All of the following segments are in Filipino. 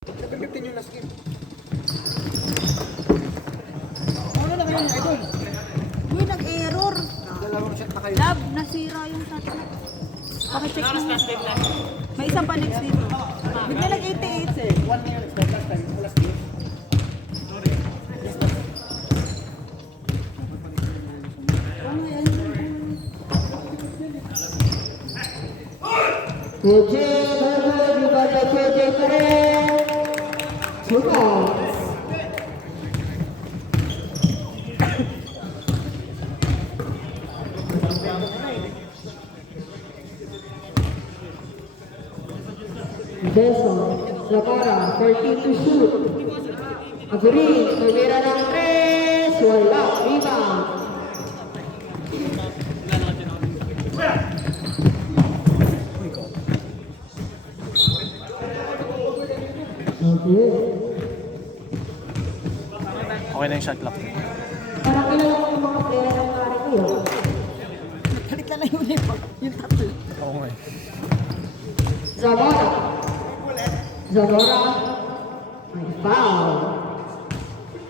7:15 yung last game. Ano na kayo idol? Uy, nag-error. Dalawang shot na kayo. Lab, nasira yung shot na. Pakicheck mo. May isang pa next dito. Bigla nag-88. Kasi 1 year next time, last time, last game. Beso, Zapara, 14 to shoot. Agurin, tumira ng 3, wala, rebound. Okay. Okay na yung shot clock. Parang kilala ko yung mga player ng pare ko yun. Nagpalit lang na yung uniform. Yung tatlo. Oo nga eh. Zamora. Zamora. May foul.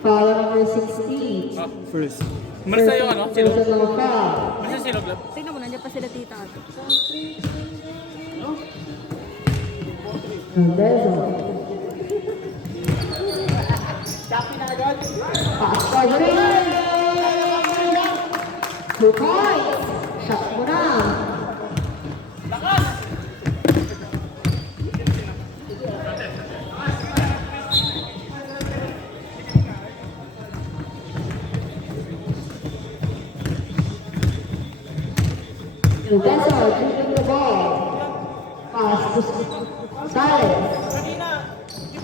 Foul number 16. First. Marisa yung ano? Silog? Personal foul. Marisa silog lang? Tingnan mo, nandiyan pa sila tita. Beso. Pass pa rin. 2 points. Shot mo na. Beso, shooting the ball. Pass to Sales.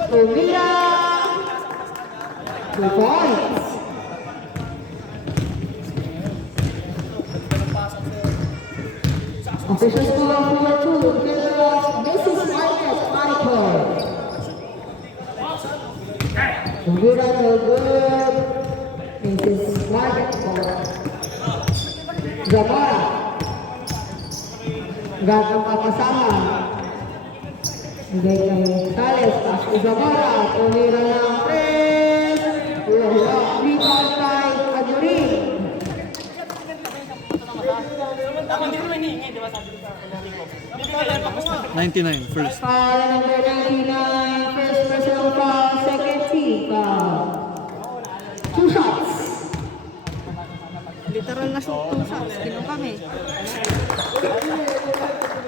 Tumira. 2 points. Official score for 2. Mrs. Marcus Monaco. Tumira no good. Mrs. Marcus. Zamora. Gatong kapasama. Hindi kay Sales. Pass to Zamora. Tumira ng 3. Rebound by Agurin. 99, first. Foul number 99. First personal foul. Second team foul. 2 shots. Literal na shoot 2 shots. Kinuha kami.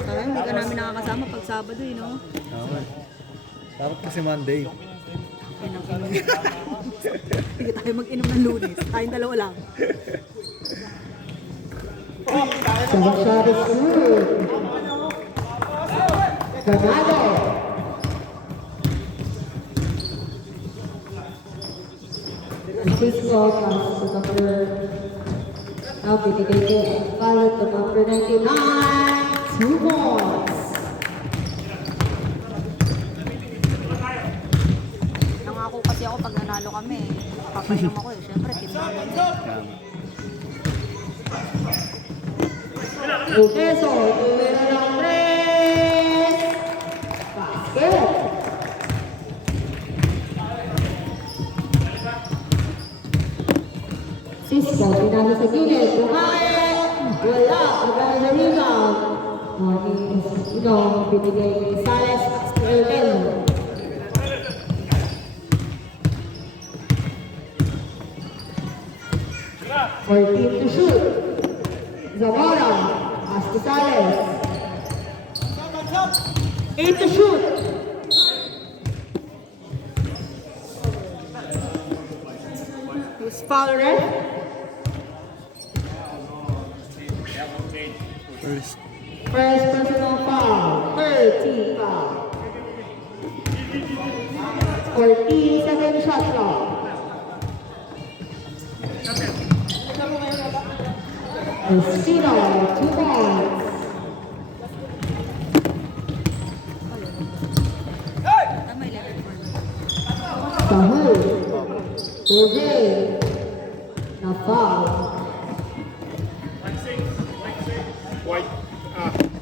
Sabi, hindi ka namin nakakasama pag Sabado, you know? Okay. Dapat kasi Monday. Inom-inom. Hindi tayo mag-inom ng Lunes. Tayong dalawa lang. Second shot is good. Ganado. Francisco pass to number. Now binigay kay Follow to number 99. 2 points. Nangako kasi ako pag nanalo kami. Papainom ako eh. Siyempre, team namin. Uteso, tumira ng 3. Basket. Cisco, pinalo sa gilid. Bukae. Wala. Pagkala sa rebound. Binigay kay Sales. Elden. For team to shoot. Zamora. Pass to Sales. 8 to shoot. Who's foul red? First. First personal foul. Third team foul. 14 second shot clock. Estino, 2 points. Tama, 11 for me. Sahu. Jose. Na foul.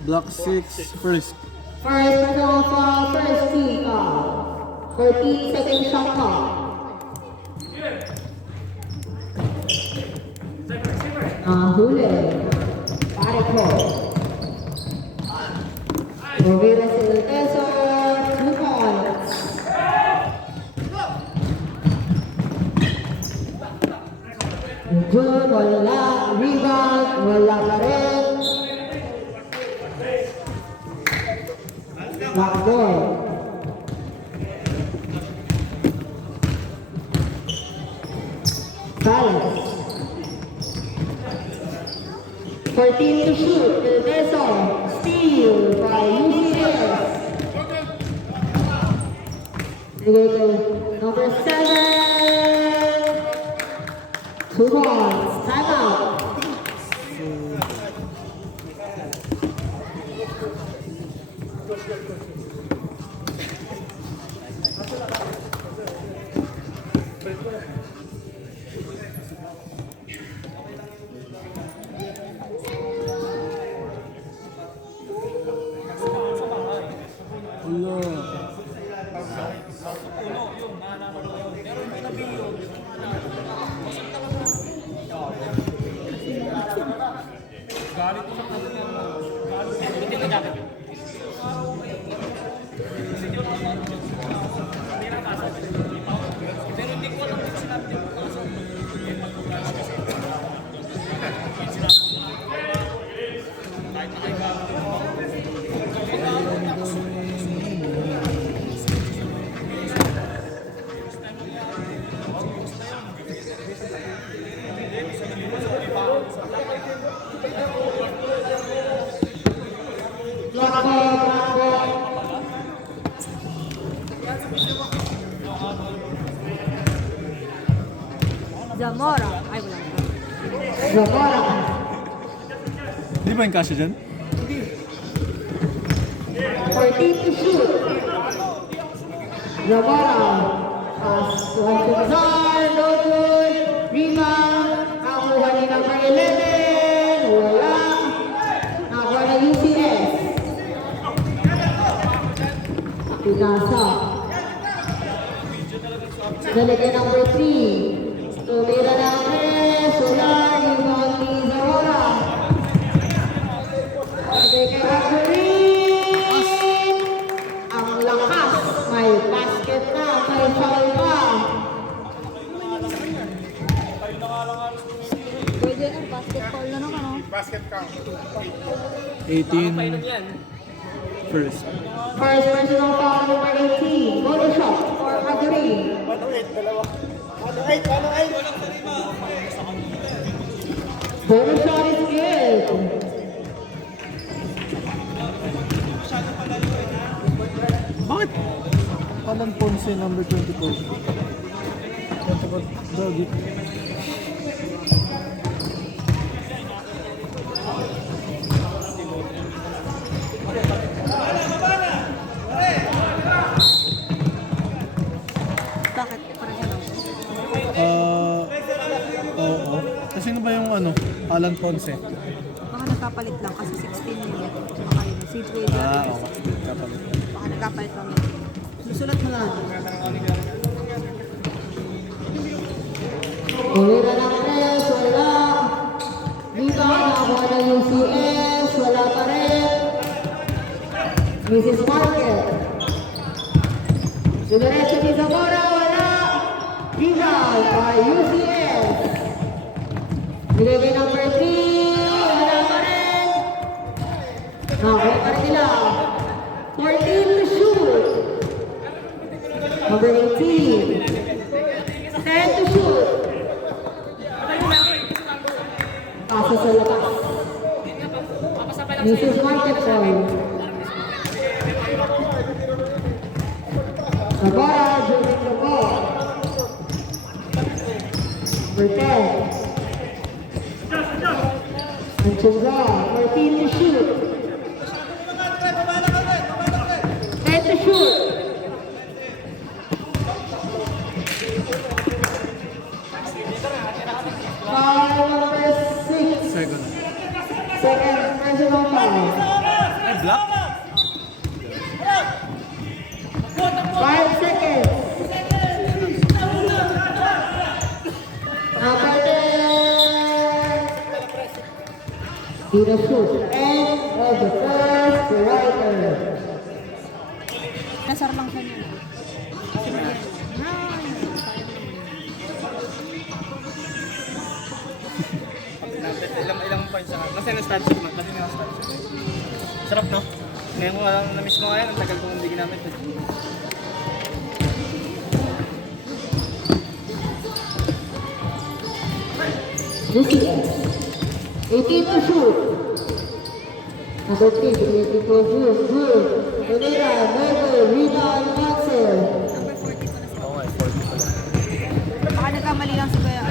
Block 6, first. First personal foul, first team foul. 14 seconds shot clock. Huli. Pare ko. Rovira Silveso, 2 points. Good, wala. Rebound, wala pa rin. Backboard. Balance. 14 to shoot. Silveso. Steal by UCS. Number 7. 2 points. Timeout. Zamora. Ay, wala. Zamora. Di ba yung kasya dyan? 14 to shoot. Zamora. Pass to Antonzar. No good. Rebound. Nakuha ni number 11. Wala. Nakuha na UCS. Pinasa. Balik na number 3. Tumira na ang press. Wala. Rebound ni Zamora. Okay, kay Aquarin. Ang lakas. May basket na. May foul pa. Pwede ang basketball na naman, no? 18 first. First personal foul number 18. Photo shot for Aquarin. 108. Photo shot is good. Bakit? Alan Ponce, number 24. Doggy. Bakit? Parang ano? Oo. Kasi ano ba yung ano? Alan Ponce? Baka nagkapalit lang kasi 16 minutes. Baka yun. Si Trey. Oo. Kapalit. Baka nagkapalit lang. Susulat mo lang. Tumira ng press. Wala. Rebound. Nakuha na UCS. Wala pa rin. Mrs. Market. Diretso ni Zamora. Wala. Rebound by UCS. Binigay number 3. Wala pa rin. Nakuha pa rin nila. 14 to shoot. Number 18. 10 to shoot. Pasa sa labas. Mrs. Market Boy. Zamora, Joseph Lobo. Number 10. Anchunza, 14 to shoot. 10 to shoot. Foul number 6. Second. Second personal foul. Ay, black? 5 seconds. Hindi na shoot. End of the first quarter. Nasar lang siya niya. Ilang points ako. Kasi na-start siya naman. Kasi na-start siya. Sarap, no? Ngayon ko lang na-miss mo ngayon. Ang tagal kong hindi ginamit. UCS. 18 to shoot. Number 3, creating for Jules. Jules. Manila, Mego, Rina, Almancer. Oo nga, 40 pala. Baka nagkamali lang si Kuya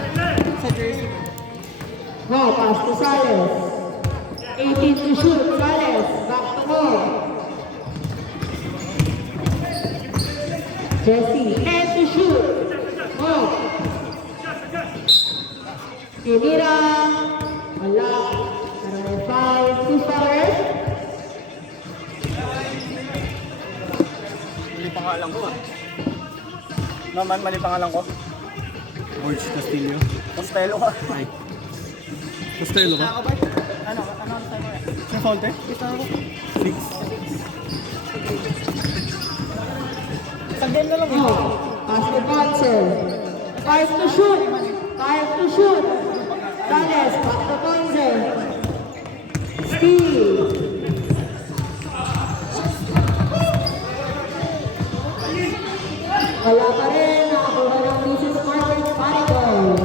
sa jersey. Now, pass to Sales. 18 to shoot. Sales. Back to home. Jesse. 10 to shoot. Home. Tinira. Wala. Para may foul. 2 foulers. Mali pangalan ko, ah. Naman, mali pangalan ko. George Castillo. Costello ka. Ay. Costello ka? Ako ba? Ano ang time mo yan? Sa fault eh? Gusto ko. 6. Sa game na lang. Now, pass to Ponce. 5 to shoot. 5 to shoot. Sales. Back to Ponce. Steve. Wala pa rin. Nakakuha ng Mrs. Margaret Marigold.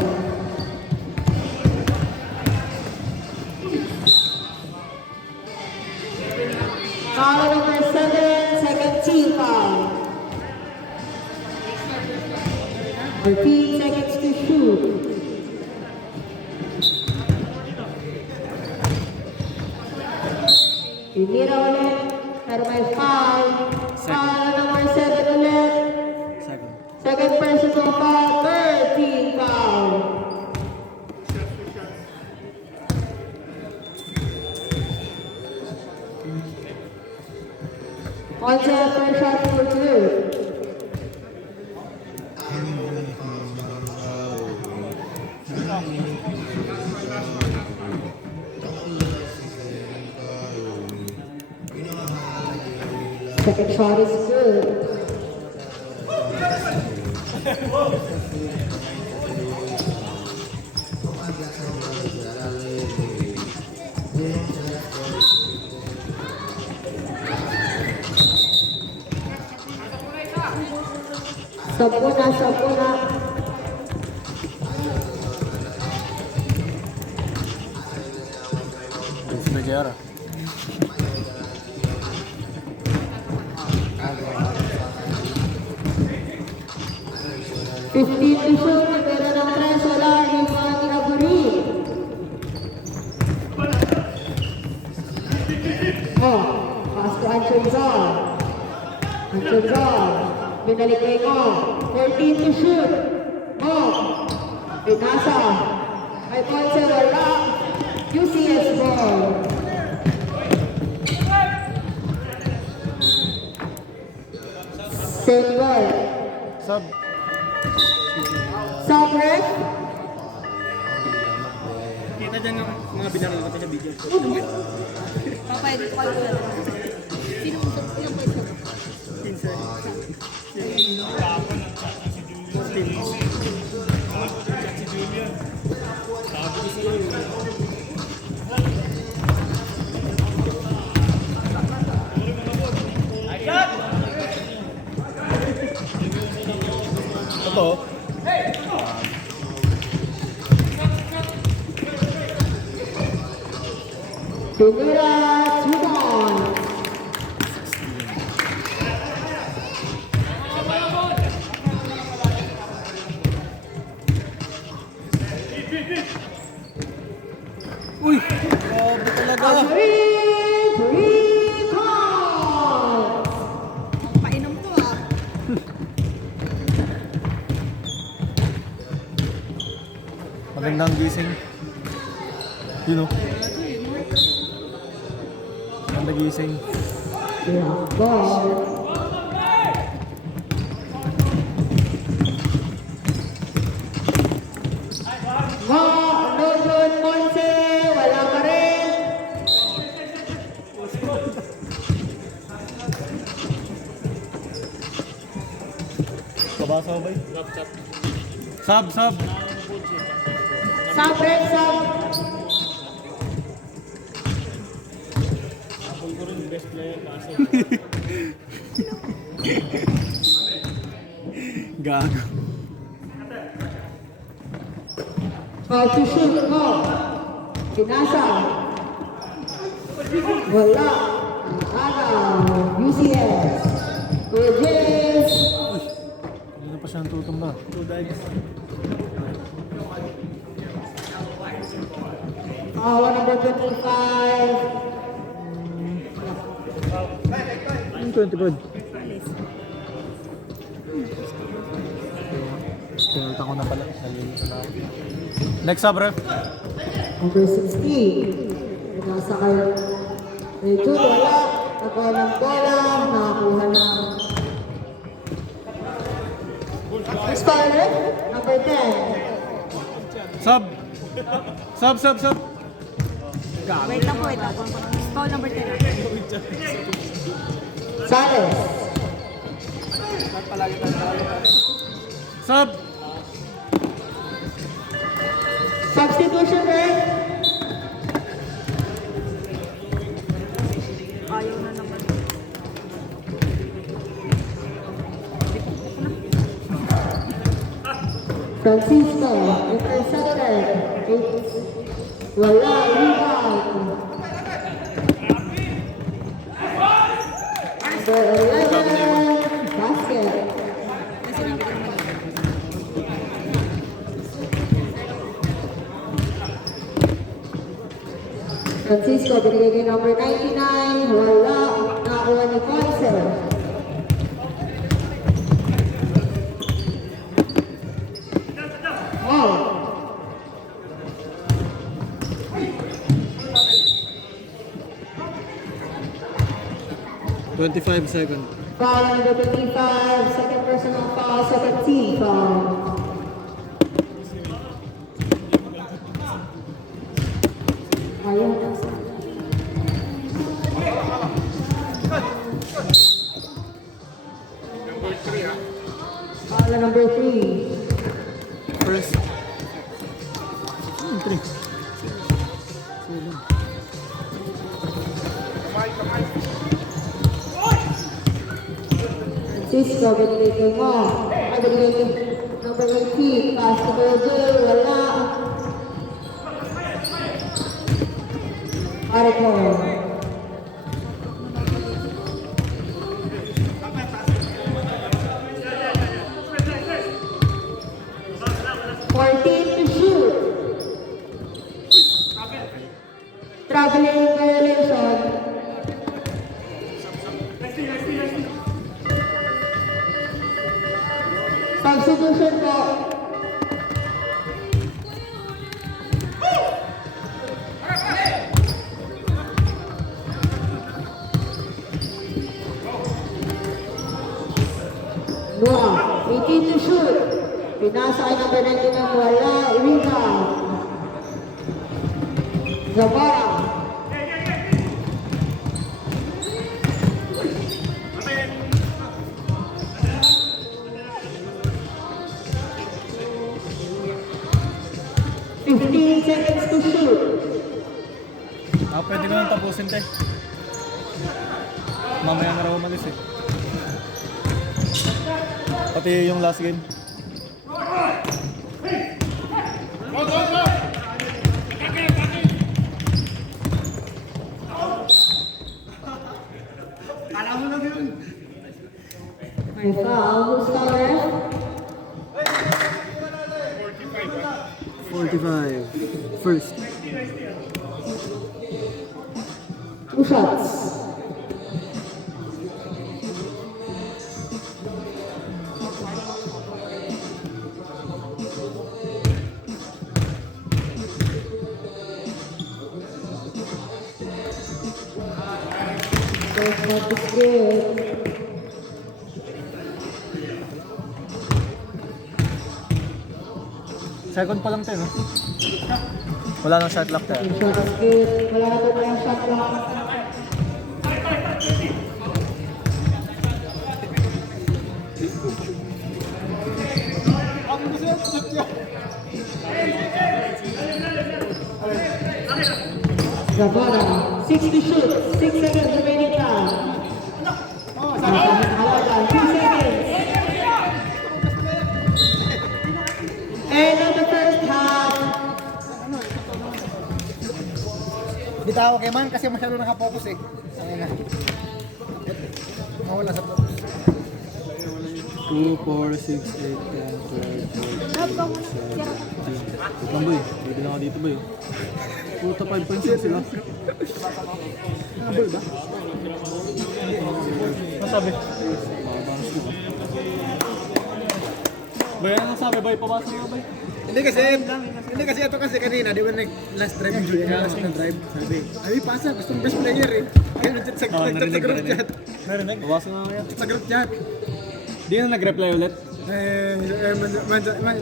Foul number 7, second team foul. 13 seconds to shoot. Tinira ulit, pero may foul. Foul number 7 ulit. Second. Second personal foul, third team foul. Once first shot for two. Second shot is good. Sabuna. Vince Megera. Fifteen to shoot, pero ng tres, wala, rebound ni Aburi. Oh, pass to Anchonzal. Binalik kay Mo. 13 to shoot. Mo. Pinasa. May Ponce, wala. UCS ball. Same ball. Sub. Sub-ref. Kita dyan ng mga binaril ko sa video. Papayad ko kayo na. Sino mo sa ilang points ka? Pinsan. Ito. Tinira, Sumon. Uy! Grabe talaga. Three points. Painom to ah. Magandang gising. Yun o. Magandang gising. Yeah, ball. No good, Ponce. Wala pa rin. Nabasa ko ba yun? Sub, sub. Sub, red sub. Gago. Foul to shoot, go. Pinasa. Wala. Agaw. UCS. James. Hindi na pa siyang tutumba. Two dives. Foul number 25. Yung 25. Pinalta ko na pala. Nalilito na ako. Next sub, ref. Number 16. Pinasa kayo. Jude, wala. Nakuha ng bola. Nakakuha ng... Scorer, number 10. Sub. Sub, sub, sub. Wait lang po, wait lang po. Foul number 10. Sales. Sub. Substitution, right? Ayaw na naman. Francisco, intercepted. Wala, rebound. Number 11, basket. Francisco, binigay kay number 99. Wala, nakakuha ni Concer. Wow. 25 seconds. Foul number 25, second personal foul, second team foul. Ayun. Foul number 3. First. 3. Francisco, binigay kay mo. Ay, binigay kay number 18. Pass to Virgil, wala. Arco. To shoot. Traveling violation. Substitution po. Noah, 18 to shoot. Pinasa kay number 19 ng wala. Rebound. Zamora. Seconds to shoot. Pwede ko nang tapusin, te. Mamaya na raw umalis eh. Pati yung last game. May foul. Who's foul, ref? 45. First. 2 shots. First shot is good. Second pa lang, te, no? Wala nang shot lock, te. Second shot is good. Wala na po tayong shot clock. Zamora, 60 shoot, 6 seconds remaining time. Halaga, 2 seconds. End of the first half. Di tawag kay Man kasi masyado nakapokus eh. Ayun na. Mawala sa focus. 2, 4, 6, 8, 10, 12, 14, 15, 16. Wait lang boy, pwede lang ako dito boy. Puta 5.6 sila. Nabol ba? Masabi? Bay, ano sabi bay? Pabasa nga bay? Hindi kasi ito kasi kanina, di ba last drive yung Julia, last na drive, sabi, ay pasa, gusto ng best player eh. Ayun, nagchat sa group chat. Narinig? Pabasa nga kaya. Sa group chat. Di na nag-reply ulit?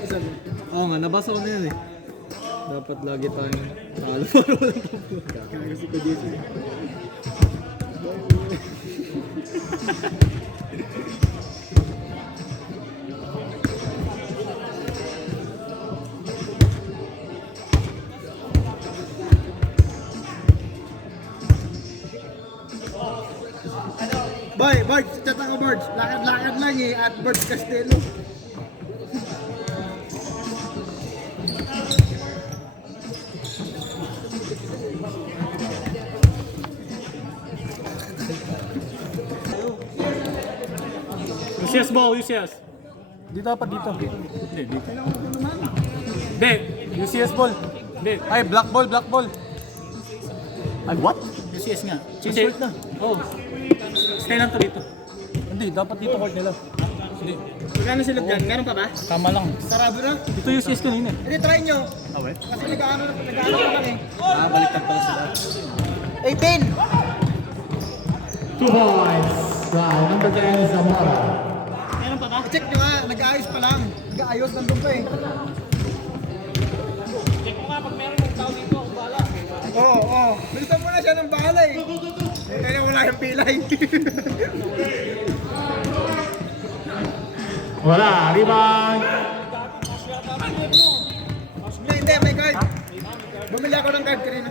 Sabi. Oo nga, nabasa ko na yun eh. Dapat lagi tayong nakala para walang pablo. Kaya kasi ko dito eh. Boy, Birds, chat ako Birds. Lakad-lakad lang eh, at Birds Castelo. UCS ball, UCS. Di dapat dito. Hindi, dito. Hindi, UCS ball. Hindi. Ay, black ball. Ay, what? UCS nga. Change court na. Oo. Stay lang to dito. Hindi, dapat dito court nila. Hindi. Magkano silog dyan? Meron pa ba? Tama lang. Sarado na? Dito UCS kanina. Hindi, try nyo. Awe? Kasi nag-ano pa lang eh. Baliktad pala sila. 18! 2 points. Wow, number 10, Zamora. Meron pa ba? Check nyo nga, nag-aayos pa lang. Nag-aayos, nandun pa eh. Check mo nga pag meron yung tao dito, kung bala. Oo. Bilisan mo na siya ng bahala eh. Kaya wala yung pilay. Wala, rebound. Hindi, may card. Bumili ako ng card kanina.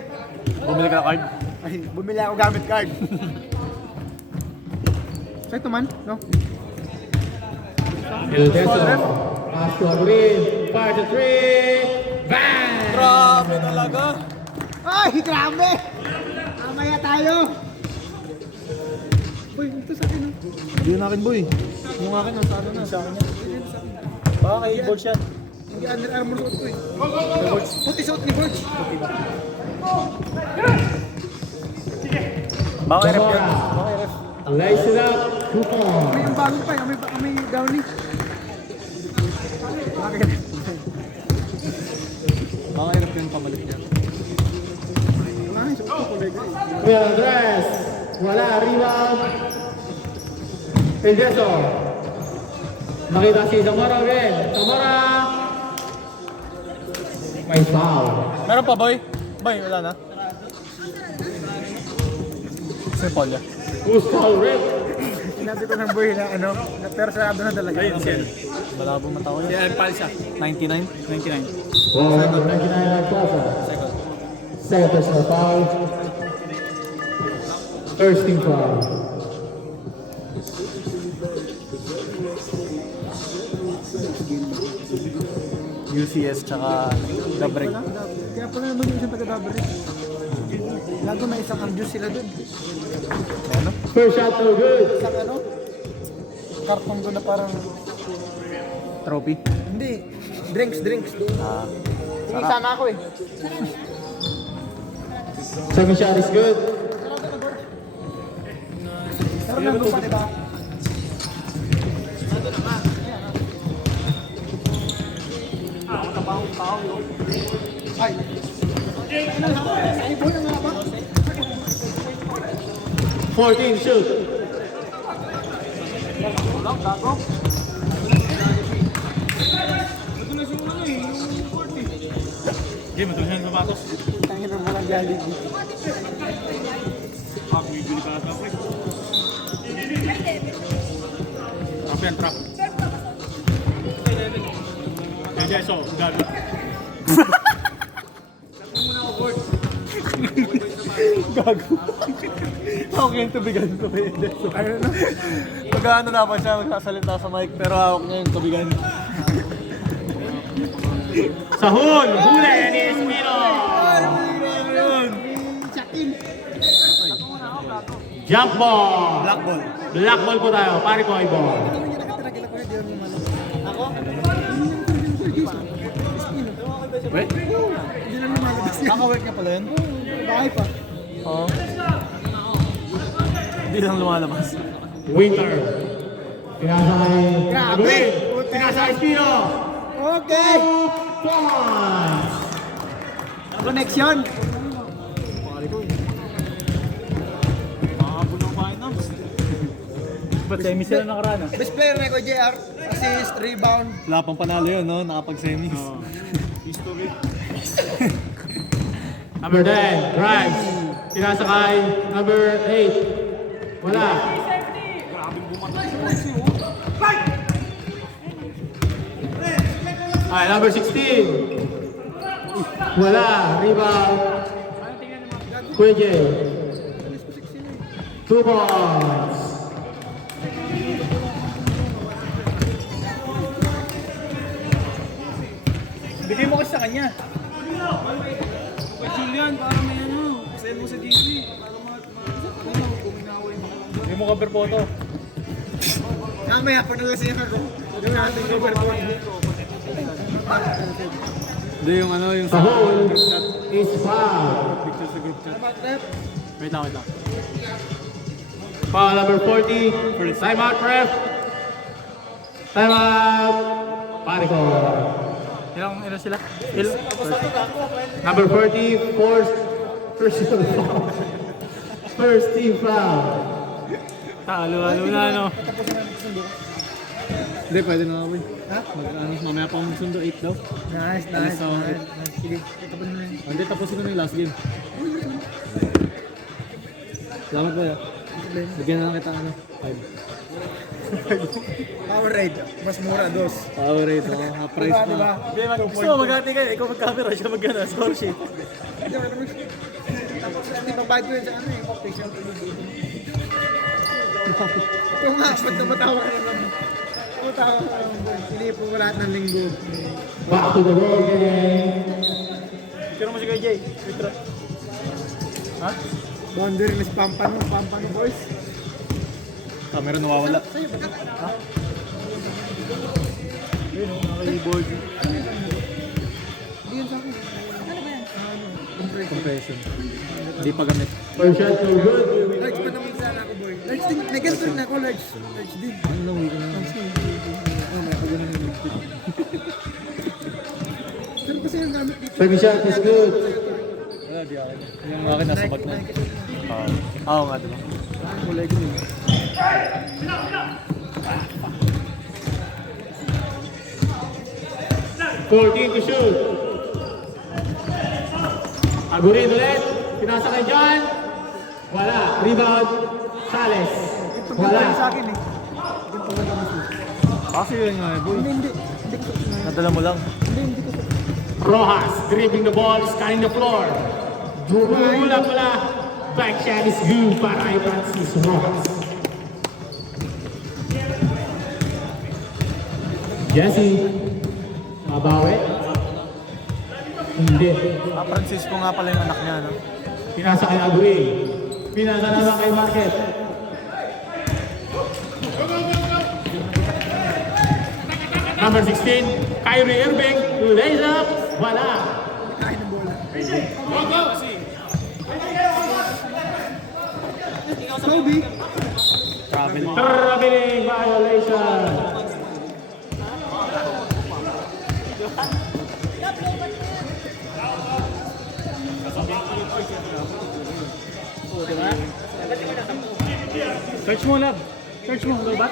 Bumili ka na card? Ay, bumili ako gamit card. Sa'yo ito man, no? Pass to Agrin. Fire to 3. Bang! Grabe talaga. Ay, grabe! Mamaya tayo! Uy, ito sa akin. Hindi yun akin, boy. Yung akin, sa ano na. Sa akin yan. Baka kay Bulls yan. Hindi Under Armour suot ko eh. Puti suot ni Bulls. Puti ba? Baka rep yan. Okay, ref. Lace it up. 2 points. May yung bago pa eh. May downy. Bakit? Baka hirap yung pamalit niya. Wala na, suot ko kulay guys. Well address. Wala, rebound. Ildeso. Makita si Zamora rin. Zamora. May foul. Meron pa, boy? Boy, wala na. Sir Paul ya. Who's foul rin? Sinabi ko ng boy na ano, pero sarado na talaga. Ayun, siya. Malabo matawa Si yun. Alpal siya. 99? 99. Well, number 99 Alcasa. Second personal foul. First team foul. UCS tsaka Dabreg. Kaya pala naman yung isang taga-Dabre. Lago may isang ambius sila dun. Ano? First shot no good. Isang ano? Karton doon na parang trophy. Hindi. Drinks. Hindi sana ako eh. Second shot is good. Pero nandun pa diba? Ay. Ay, boy, ang haba. 14 shoot. Hindi, matuloy siya sa sapatos. Tangin ng walang Jollibee. Bibili ka na sa akin. Trap yan, trap. Jeso, gabi. Gago. Hawak niya yung tubigan ko. Pag-ano na pa siya, magsasalita sa mic, pero hawak niya yung tubigan. Sahol, huli ni Espino. Jump ball. Black ball. Black ball po tayo. Pare ko ay ball. Wait. Naka-work niya pala yun? Bakit pa? Oo. Hindi lang lumalabas. Winter. Pinasay. Grabe. Pinasay Espino. Okay! Points. Connection! Nakakabot ng finals. Ba't semi sila nakaraan ah? Best player na ko, JR. Assist, rebound. Wala pang panalo yun, no? Nakapag-semis. History. Number 10, Grimes. Pinasakay. Number 8. Wala. Ay, number 16. Wala. Rebound. Kuya Jay. 2 points. Bigay mo kasi sa kanya. Julian, para may ano. Send mo sa GC. Para kuminaway mo. Hindi mo cover photo. Mamaya, pag nalasing ako. Gawin natin cover po. Hindi yung ano, yung The hole is foul. picture sa group chat. Wait lang. Foul number 40. Time out, ref. Time out. Pare ko. Ilan sila? Number 40, first personal foul. First team foul. Halo na, ano? Hindi, pwede na ako. Ha? Mamaya pa akong sundo, 8 daw. Nice. Sige, tapos na yun. Hindi, tapos ko na yung last game. Salamat ba ya? Bigyan na lang kita, 5. Powerade, mas mura, dos. Powerade, half price Diba, na. diba? Gusto mo mag-ati kayo, ikaw mag-camera, siya mag-gana, score sheet. Tapos, hindi magbayad ko yun sa ano yung official. Ito nga, ba't namatawa ka naman? Namatawa ka naman, boy. Pilipo ko lahat ng linggo. Back to the road game. Kira mo si Kuya Jay. Withdraw. Ha? Boundaryless Pampano boys. Camera nawawala. Ha? Ayun, naka-keyboard. Hindi yun sa akin. Ano ba yan? Compression. Hindi pa gamit. First shot, no good. Large pa naman sana ako, boy. Large din. May ganito na ako, large. Large din. Ano lang, wait na lang. Oh, may pag ganun yung ligpit. Pero kasi yung gamit dito. Second shot is good. Wala, di akin. Yung akin nasa bag na. Oo nga, diba? Kulay ko yun. Team to shoot. Agurin ulit. Pinasa kay John. Wala. Rebound. Sales. Wala. Sa akin eh. Ganito ba gamit mo? Kasi yun nga, boy. Hindi. Nadala mo lang. Hindi ko. Rojas dribbling the ball, scanning the floor. Bula pala. Back shot is good para kay Francis Rojas. Jesse. Mabawi. Hindi. Francisco nga pala yung anak niya, no? Pinasa kay Agui. Pinasa naman kay Marquez. Number 16, Kyrie Irving. Lays up. Wala. Kain ng bola. Kobe. Traveling violation. Search mo, love. Search mo, lobat.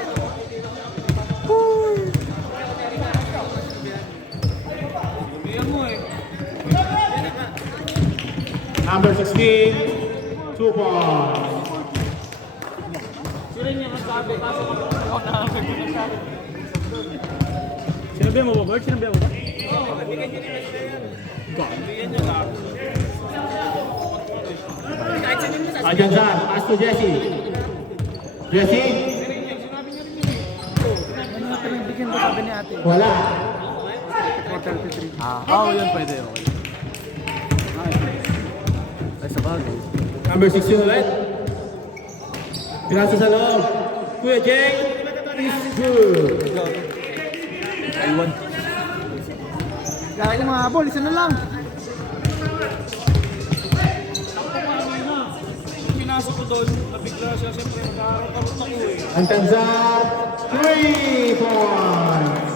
Number 16, 2 points. Sino Sinabihan mo ba, Bert? Sinabihan mo ba? Alcanzar, pass to Jesse. Jesse, Ano na pinagbigyan ko sabi ni ate? wala. 433. Oo, yun pwede. Okay. Ay, sa bagay. Number 16 ulit. Pinasa sa loob. Kuya Jay is good. Iwan. Kaya yung mga ball, isa na lang. Pinasok ko doon, nabigla siya. Siyempre, magkakaroon ako eh. Alcanzar, 3 points.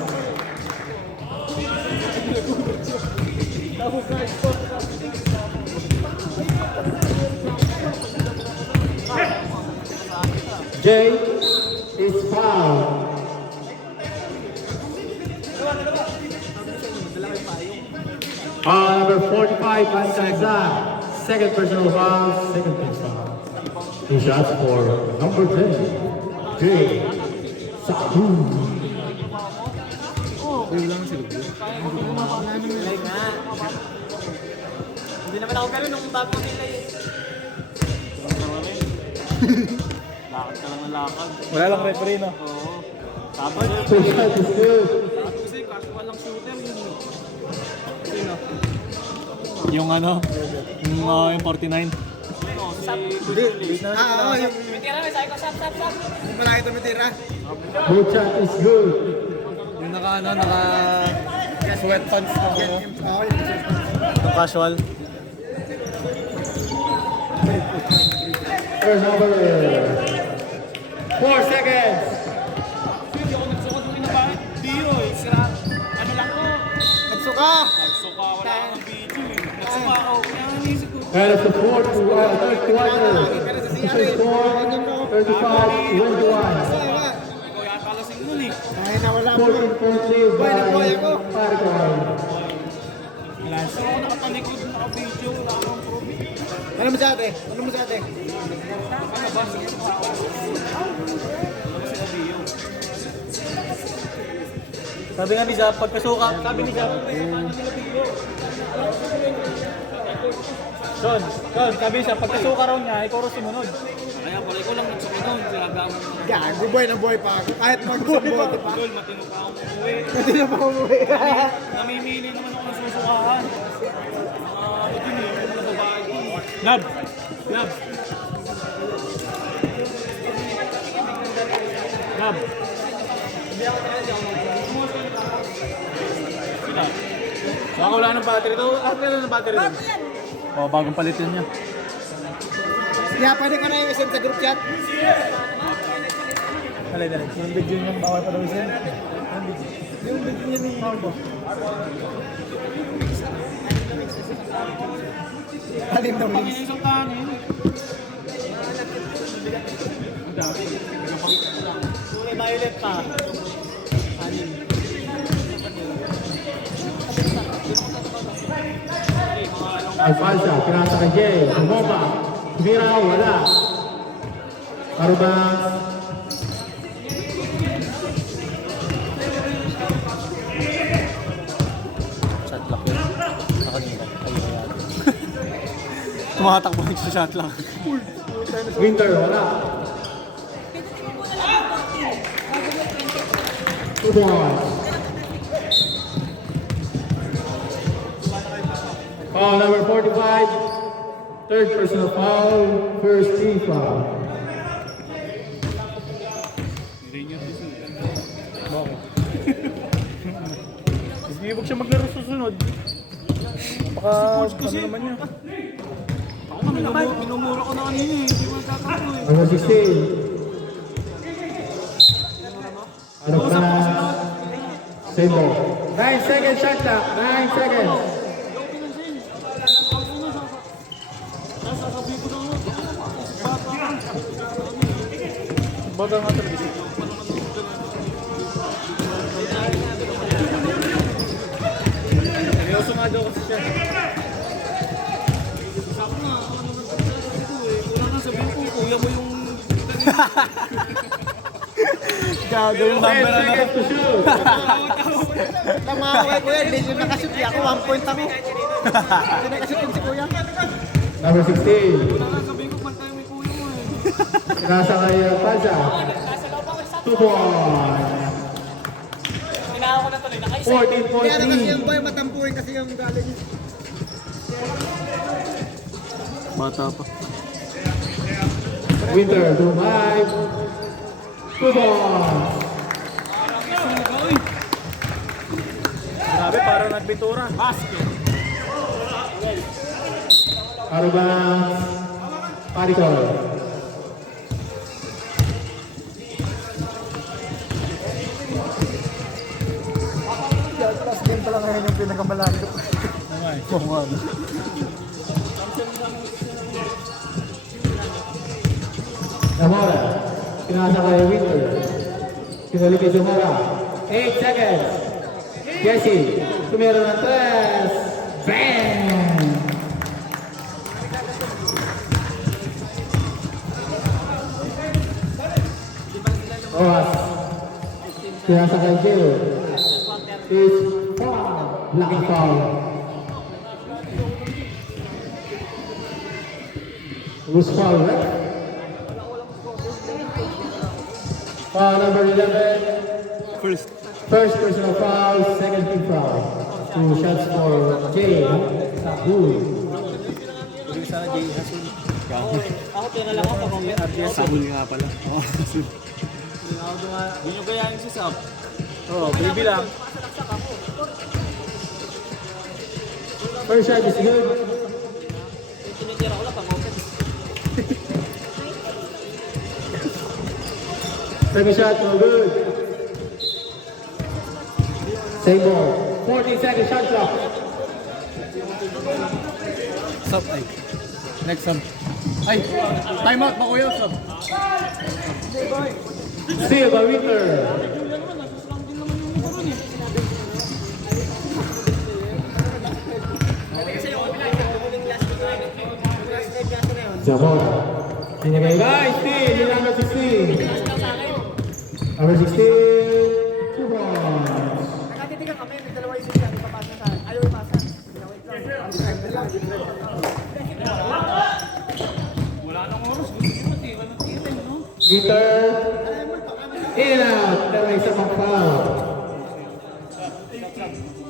Jay is fouled. Number 45, Alcanzar. Second personal foul, second personal foul. Two shots for number 10, Jay Sahu. Hindi naman ako ganun nung bago nila eh. Lakad ka lang ng lakad. Wala lang referee, no? Oo. Tapos yun. Two shots is good. Kasi casual lang shooter yun. Sino? Yung ano, yung 49. Oo, yung Tira may sabi ko, sap. malaki tumitira. Good shot is good. Yung naka sweatpants na ano, Oo, yung yung casual. Turnover. 4 seconds. Hindi ako nagsukat ng inabahan. Dio eh. Sira. Ano lang ko. nagsuka. Nagsuka. Wala akong video eh. Nagsuka ako. Kaya naisip ko. And it's the fourth third quarter. Official score 35-21. Ikaw yata lasing nun eh. Kahit na wala po. 14-14 by Paraguay. Gusto ako nakapalikod, naka-video. Wala akong problem. Ano mo sa ate? Ano mo sa ate? Sabi nga ni Zap, pagkasuka, sabi ni Zap, Sean, sabi siya, pagkasuka raw niya, ikaw raw sumunod. Kaya pala ikaw lang nagsuka nun. Sinagamon mo. Gago boy na boy pa. Kahit mag-isang bote pa. Idol, matino pa ako umuwi. Hindi na pa umuwi. Namimili naman ako ng susukahan. Matino yung mga babae ko. Nab! Baka wala ng battery to. Lahat na ng battery to. O, bagong palitin niya. Kaya pwede ka na yung isend sa group chat. Dali. Yung video niya, bawal pa daw isa. Yung video niya ni Ibo. Alin daw Pag yun? isang kanin. May violet pa. Alfalsa, pinasa kay Jay. Tumomba. Tumira, wala. Arubang. Shot lock yun. Nakanina. Tumatakbo sa shot lock. Winter, wala. 2 points. Foul number 45. Third personal foul. First team foul. Ibig siya maglaro susunod. Baka, ano naman yun. Ako nga, minumura ko na kanina eh. Hindi mo nagkakako eh. Number 16. Ano pa? Same ball. 9 seconds shot clock. 9 seconds. Bagal nga talaga. Seryoso nga daw kasi siya. Sabi nga, ano naman ito eh. Wala na sabihin ko, kuya mo yung... Gago yung number 10 ano. seconds to shoot. Lang mga kuya, hindi nyo nakashoot. Ako, 1 point ako. Hindi nakashoot yun si kuya. Number 16. Nasa kay Paza. 2 points. Tinaka ko na tuloy. Nakaisa. 14 Hindi ano kasi points. yung boy, matampuin kasi yung galing. Bata pa. Winter, 2-5. 2 points. Grabe, parang nagpintura. Basket. Arubang. Parikol. Last game pa lang ngayon yung pinakamalado. Zamora. Pinasa kay Winter. Pinali kay Zamora. 8 seconds. Jesse. Tumira ng 3. Bang! Oras. Pinasa kay Jill. Is foul. Lucky foul. Who's foul, right? Foul number 11. First personal foul, second team foul. 2 shots for Jay. Sabu. Ako tira lang ako pag Sabul nga pala. Hindi nyo kaya yung sisap. Oo, baby lang. First shot is good. Tinitira ko lang pag open. Second shot, no good. Same ball. 14 second shot clock. Sub, ay. Next sub. Ay, time out ba kuya? Sub. Steal by Winter. Zamora. Binigay guys, steal. Yung number 16. Number 16. 2 points. Nakatitigan kami, may dalawa yung siya, ipapasa sa akin. Ayaw ipasa. Winter. In and out. Pero may isa pang foul.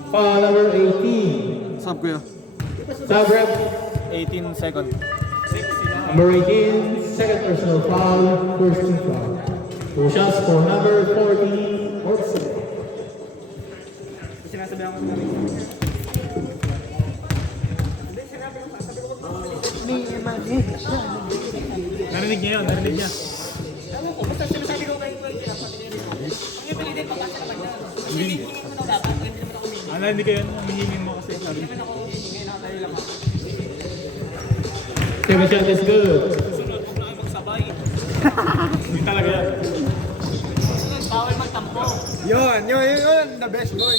Foul number 18. Sub kuya. Sub rep 18 seconds. number 18. Second personal foul. First team foul. 2 shots for number 40. Orson. Sinasabihan ko na rin. Narinig niya yun, narinig niya. Alam ko, basta sinasabi ko kayo kayo ang ipilitin papasa naman na. Hingin mo na dapat, hindi naman ako hingin. Ano, hindi kayo, humihingin mo kasi. Sabi. Hindi naman ako hingin, ngayon nakatayo lang ako. Second shot is good. Susunod, huwag na kayo magsabay. Hindi talaga yan. Bawal magtampo. Yun. The best boy.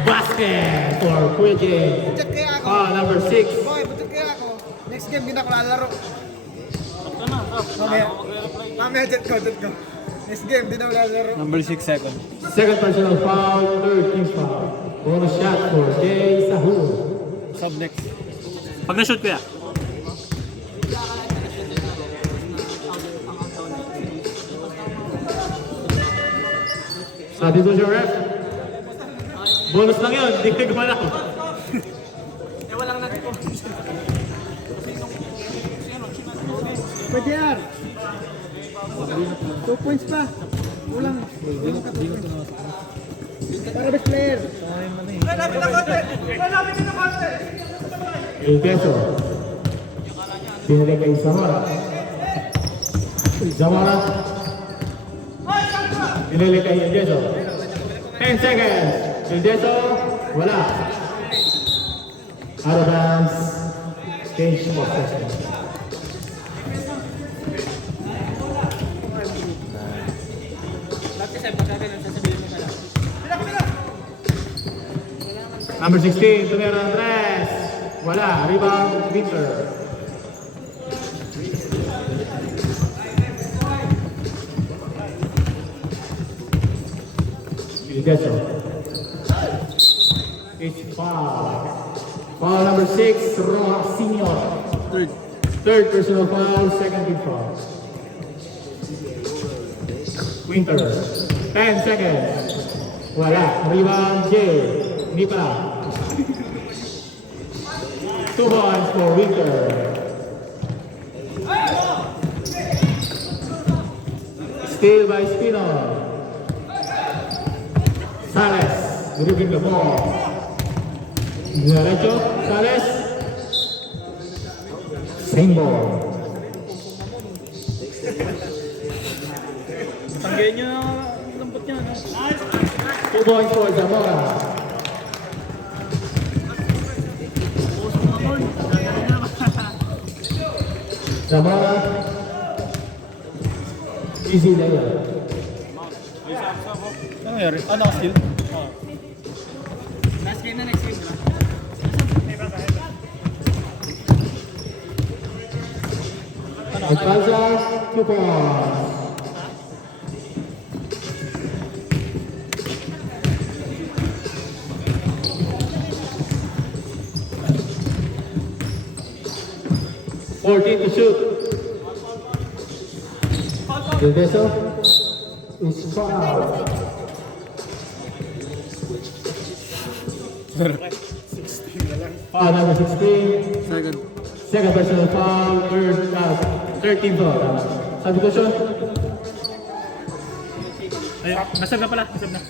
Basket for Kuya Jay. Check kaya ako. Foul number 6. Boy, butik kaya ako. Next game, hindi na ako lalaro. Ito na, Mamaya, jet ko. Next game, hindi na ako lalaro. Number 6 second. Second personal foul, third team foul. Bonus shot for Jay Sahur. Sub next. Pag na-shoot kuya. Substitution ref. Bonus lang yun, hindi ka gumalaw. eh walang natin po. Pwede yan. 2 points pa. Kulang. Para best player. El Peso. Pinili kay Zamora. Zamora. Pinili kay El Peso. 10 seconds. El Peso. Wala. Out of bounds. Change of possession. Dati sa'yo, pagka ganun, sasabihin mo na lang. Number 16, tumira ng tres. Wala. Rebound, Winter. Udeso. It's foul. Foul number 6, Roa Senior. Third personal foul, second team foul. Winter. 10 seconds. Wala. Rebound, Jay. Nipa. 2 points for Winter. Steal by Spino. Sales. Dribbling the ball. Derecho. Sales. Same ball. Tanggayin niyo na lambot niya. No? 2 points for Zamora. Zamora. Easy layup. Ano nangyari? Ah, naka-skill? Last game na, next game na. Alcalza, 2 points. To shoot. Udeso is foul. Foul number 16. Second personal foul. Third team foul. Substitution. Ay, nasab na pala. Nasab na.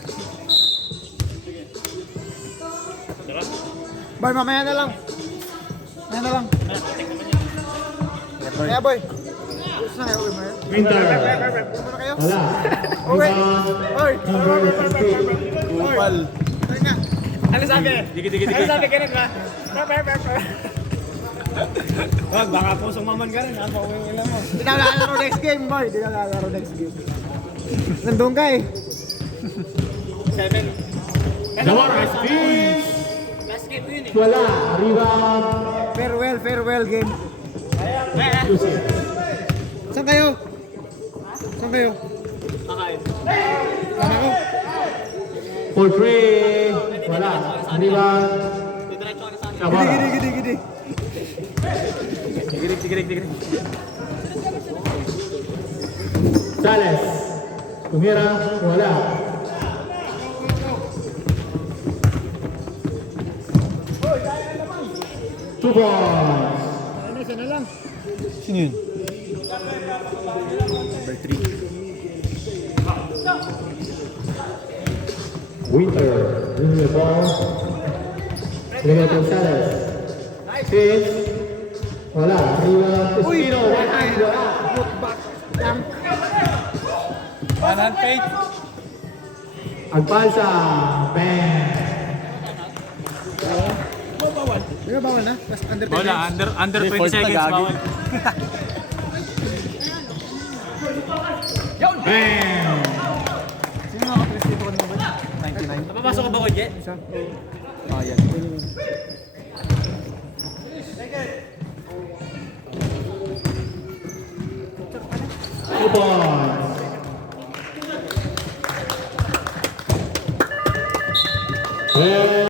Boy, mamaya na lang. Mamaya na lang. Kaya boy. Gusto na kayo, uwi mo yan? Winter. Muna kayo? Wala. Oy! Oy! Number 16. Kupal. Tayo na. Ano sabi? Dikit. Ano sabi ka rin ba? Wag, baka pusong maman ka rin. Pauwi lang mo. Di na lalaro next game, boy. Di na lalaro next game. Nandun ka eh. 7. Zamora speeds. Last game ko yun eh. Wala. Rebound. Farewell game. Tusin. Saan kayo? Saan kayo? Kakain. Saan ako? For 3. Wala. Rebound. Diretso ka na sa akin. Zamora. Gidi. Tigirik. Sales. Tumira. Wala. Two points. Sana lang. Sino yun? Winter. Winning the ball. Lagay po Sales. Six. Wala. Rebound. Espino. Wala. Anan, Faith. Agbalsa. Bang. Di ba bawal na? Mas under 10 Wala, minutes. under 20 seconds. Bawal. Bang. Sino nakapress dito kanina ba? 99. Napapasok ka ba ko, Jet? Isa. Ah, yan. Two points.